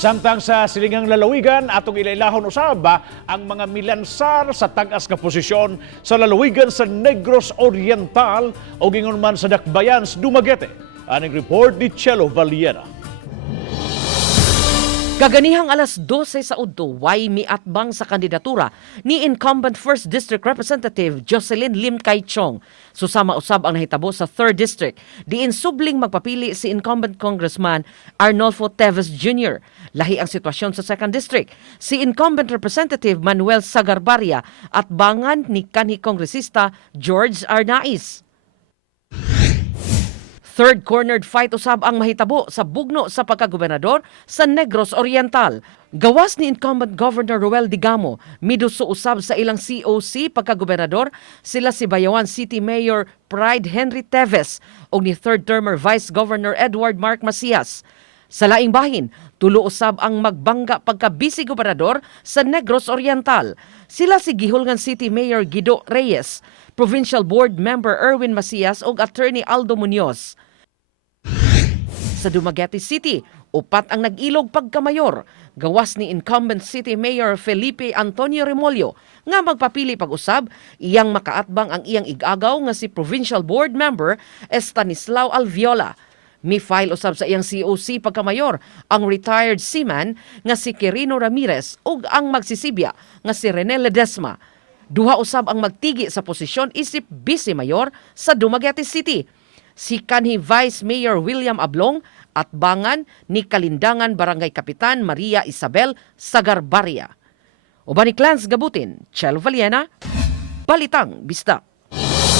Samtang sa silingang lalawigan, atong ilailahon usab ang mga milansar sa tag-as nga posisyon sa lalawigan sa Negros Oriental o gingon man sa Dakbayan sa Dumaguete. Aning report ni Chelo Valiera. Kaganihang alas 12 sa udto, way miatbang sa kandidatura ni incumbent 1st District Representative Jocelyn Lim Kay Chong. Susama usab ang nahitabo sa 3rd District. Diin subling magpapili si incumbent Congressman Arnolfo Teves Jr. Lahi ang sitwasyon sa 2nd District. Si incumbent Representative Manuel Sagarbarria at bangan ni kanhi kongresista George Arnaiz. Third cornered fight usab ang mahitabo sa bugno sa pagkagobernador sa Negros Oriental. Gawas ni incumbent Governor Roel Digamo, miduso usab sa ilang COC pagkagobernador sila si Bayawan City Mayor Pride Henry Teves o ni third-termer Vice Governor Edward Mark Macias. Sa laing bahin, tulo usab ang magbangga pagka-vice gobernador sa Negros Oriental. Sila si Gihulngan City Mayor Guido Reyes, Provincial Board Member Erwin Macias ug Attorney Aldo Munoz. Sa Dumaguete City, upat ang nag-ilog pagkamayor. Gawas ni incumbent City Mayor Felipe Antonio Remolyo nga magpapili pag-usab, iyang makaatbang ang iyang igagaw nga si Provincial Board Member Estanislao Alviola. Mi-file usab sa iyang COC pagkamayor ang retired seaman nga si Quirino Ramirez ug ang magsisibya nga si Rene Ledesma. Duha usab ang magtigi sa posisyon isip Vice Mayor sa Dumaguete City. Si kanhi Vice Mayor William Ablong at bangan ni Kalindangan Barangay Kapitan Maria Isabel Sagarbarria. Uban ni Clans Gabutin, Chelo Valiena, Balitang Bista.